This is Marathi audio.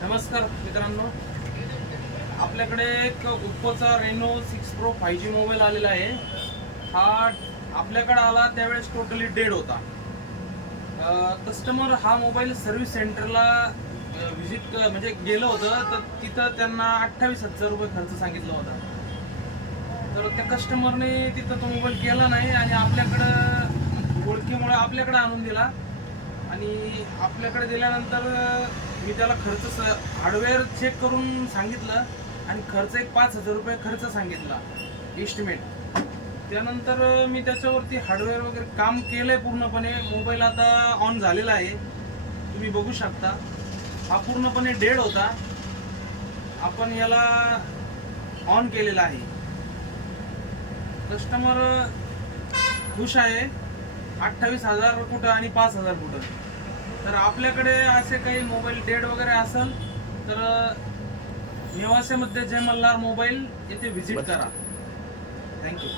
नमस्कार मित्रांनो, आपल्याकडे एक ओप्पोचा रेनो 6 प्रो 5G मोबाईल आलेला आहे. हा आपल्याकडे आला त्यावेळेस टोटली डेड होता. कस्टमर हा मोबाईल सर्व्हिस सेंटरला व्हिजिट म्हणजे गेलं होतं, तर तिथं त्यांना 28,000 रुपये खर्च सांगितला होता. तर त्या कस्टमरने तिथं तो मोबाईल केला नाही आणि आपल्याकडं ओळखीमुळे आपल्याकडे आणून दिला. आणि आपल्याकडे दिल्यानंतर मी त्याला खर्च हार्डवेअर चेक करून सांगितलं आणि खर्च एक 5,000 रुपये खर्च सांगितला एस्टिमेट. त्यानंतर मी त्याच्यावरती हार्डवेअर वगैरे काम केलंय पूर्णपणे. मोबाईल आता ऑन झालेला आहे, तुम्ही बघू शकता. हा पूर्णपणे डेड होता, आपण याला ऑन केलेला आहे. कस्टमर खुश आहे. 28,000 कुठं आणि 5,000 कुठं. तर आपल्याकडे असे काही मोबाईल डेड वगैरे असेल तर नेवासेमध्ये जय मल्हार मोबाईल येथे व्हिजिट करा. थँक्यू.